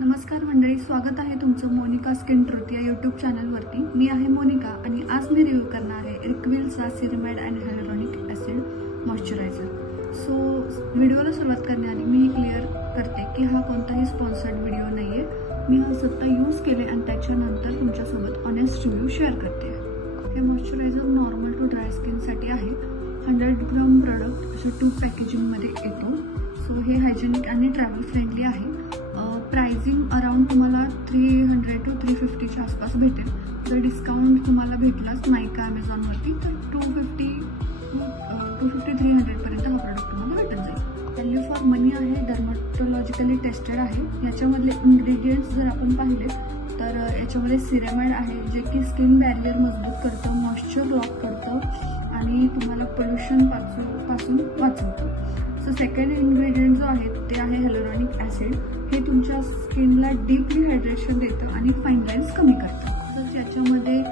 नमस्कार मंडळी, स्वागत आहे तुमचं मोनिका स्किन ट्रुथ या यूट्यूब चॅनलवरती। मी आहे मोनिका आणि आज मी रिव्ह्यू करणार आहे रिक्विलचा सिरेमाइड अँड हायलुरॉनिक ॲसिड मॉइश्चरायझर। सो व्हिडिओला सुरुवात करण्याआधी मी क्लिअर करते की हा कोणताही स्पॉन्सर्ड व्हिडिओ नाही आहे। मी हा स्वतः यूज केले आणि त्याच्यानंतर तुमच्यासोबत ऑनेस्ट रिव्ह्यू शेअर करते। हे मॉइश्चरायझर नॉर्मल टू ड्राय स्किनसाठी आहे। 100 ग्राम प्रोडक्ट असं 2 पॅकेजिंगमध्ये येतो। सो हे हायजेनिक आणि ट्रॅव्हल फ्रेंडली आहे। प्राइसिंग अराउंड तुम्हाला 300 to 350च्या आसपास भेटेल। जर डिस्काउंट तुम्हाला भेटलाच नायका ॲमेझॉनवरती तर 250-300 पर्यंत हा प्रोडक्ट तुम्हाला भेटत जाईल। व्हॅल्यू फॉर मनी आहे, डर्मॅटोलॉजिकली टेस्टेड आहे। याच्यामधले इन्ग्रेडियंट्स जर आपण पाहिले तर याच्यामध्ये सिरेमाइड आहे जे की स्किन बॅरियर मजबूत करतं, मॉइश्चर लॉक करतं आणि तुम्हाला पोल्युशन पासून वाचवतं। सो सेकंड इन्ग्रेडियंट जो आहे ते आहे हायलुरॉनिक ॲसिड। हे तुमच्या स्किनला डीपली हायड्रेशन देतं आणि फाईन लाईन्स कमी करतं। तसंच याच्यामध्ये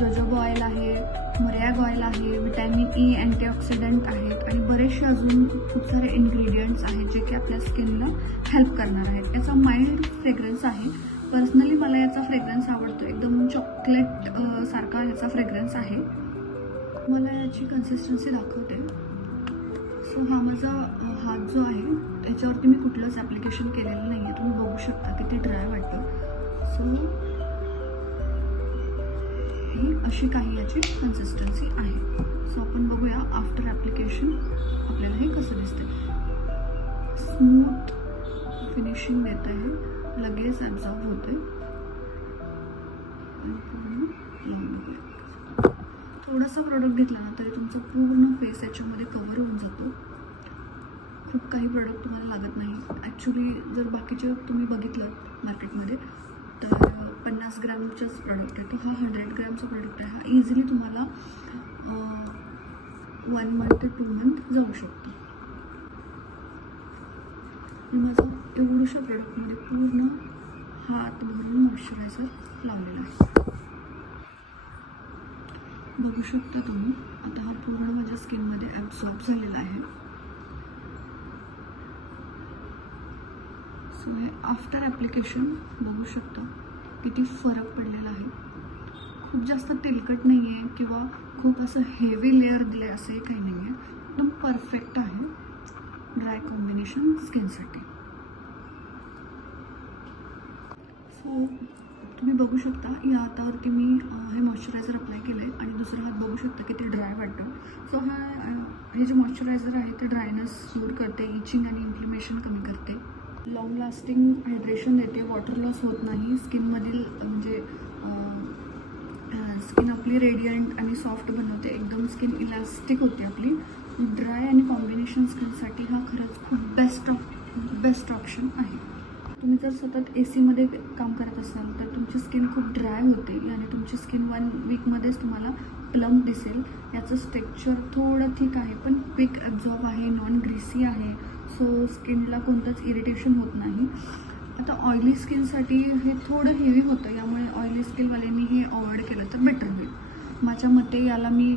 जोजोबा ऑइल आहे, मरॅग ऑइल आहे, व्हिटॅमिन ई, अँटीऑक्सिडंट आहेत आणि बरेचसे अजून खूप सारे इन्ग्रेडियंट्स आहेत जे की आपल्या स्किनला हेल्प करणार आहेत। याचा माइल्ड फ्रेग्रन्स आहे। पर्सनली मला याचा फ्रेग्रन्स आवडतो, एकदम चॉकलेट सारखा याचा फ्रेग्रन्स आहे। मला याची कन्सिस्टन्सी दाखवते। सो हा माझा हात जो आहे त्याच्यावरती मी कुठलंच ॲप्लिकेशन केलेलं नाही आहे। तुम्ही बघू शकता किती ड्राय वाटतं। सो ही अशी काही याची कन्सिस्टन्सी आहे। सो आपण बघूया आफ्टर ॲप्लिकेशन आपल्याला हे कसं दिसते। स्मूथ फिनिशिंग देत आहे, लगेच ॲब्झॉर्ब होते। थोडासा प्रोडक्ट घेतला ना तरी तुमचं पूर्ण फेस याच्यामध्ये कव्हर होऊन जातो। खूप काही प्रोडक्ट तुम्हाला लागत नाही। ॲक्च्युली जर बाकीचे तुम्ही बघितलं मार्केटमध्ये तर 50 ग्रॅमचाच प्रोडक्ट आहे, तो हा 100 ग्रॅमचा प्रोडक्ट आहे। हा इझिली तुम्हाला 1 month ते 2 month जाऊ शकतो। माझा एवढ्याशा प्रोडक्टमध्ये पूर्ण हात भरून मॉइश्चरायझर लावलेला आहे। बघू शकता तुम्ही, आता हा पूर्ण माझ्या स्किनमध्ये ॲब्सॉर्ब झालेला आहे। सो हे आफ्टर ॲप्लिकेशन बघू शकता किती फरक पडलेला आहे। खूप जास्त तेलकट नाही आहे किंवा खूप असं हेवी लेअर दिलं आहे असंही काही नाही आहे, एकदम परफेक्ट आहे ड्राय कॉम्बिनेशन स्किनसाठी। सो तुम्ही बघू शकता या हातावरती मी हे मॉइश्चरायझर अप्लाय केलं आहे आणि दुसरा हात बघू शकता किती ड्राय वाटतं। सो हे जे मॉइश्चरायझर आहे ते ड्रायनेस दूर करते, इचिंग आणि इन्फ्लेमेशन कमी करते, लॉंग लास्टिंग हायड्रेशन देते, वॉटर लॉस होत नाही स्किनमधील, म्हणजे स्किन आपली रेडियंट आणि सॉफ्ट बनवते, एकदम स्किन इलास्टिक होते आपली। ड्राय आणि कॉम्बिनेशन स्किनसाठी हा खरंच खूप बेस्ट ऑप्शन आहे। तुम्ही जर सतत AC मध्ये काम करत असाल तर तुमची स्किन खूप ड्राय होते आणि तुमची स्किन 1 वीकमध्येच तुम्हाला प्लम्प दिसेल। याचं स्ट्रक्चर थोडं थिक आहे पण क्विक ॲब्झॉर्ब आहे, नॉन ग्रीसी आहे। सो स्किनला कोणतंच इरिटेशन होत नाही। आता ऑइली स्किनसाठी हे थोडं हेवी होतं, यामुळे ऑइली स्किनवाल्यांनी हे अवॉइड केलं तर बेटर होईल। माझ्या मते याला मी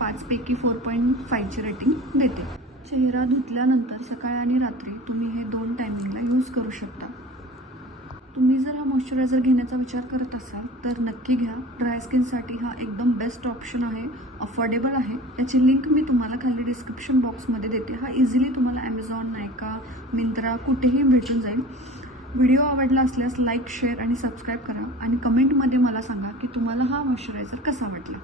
5 पैकी 4.5ची रेटिंग देते। चेहरा धुतल्यानंतर सकाळी आणि रात्री तुम्ही हे 2 टायमिंगला यूज करू शकता। तुम्ही जर हा मॉइश्चरायझर घेण्याचा विचार करत असाल तर नक्की घ्या। ड्राय स्किनसाठी हा एकदम बेस्ट ऑप्शन आहे, अफोर्डेबल आहे। याची लिंक मी तुम्हाला खाली डिस्क्रिप्शन बॉक्समध्ये देते। हा इझिली तुम्हाला ॲमेझॉन, नायका, मिंत्रा कुठेही भेटून जाईल। व्हिडिओ आवडला असल्यास लाईक, शेअर आणि सबस्क्राईब करा आणि कमेंटमध्ये मला सांगा की तुम्हाला हा मॉइश्चरायझर कसा वाटला।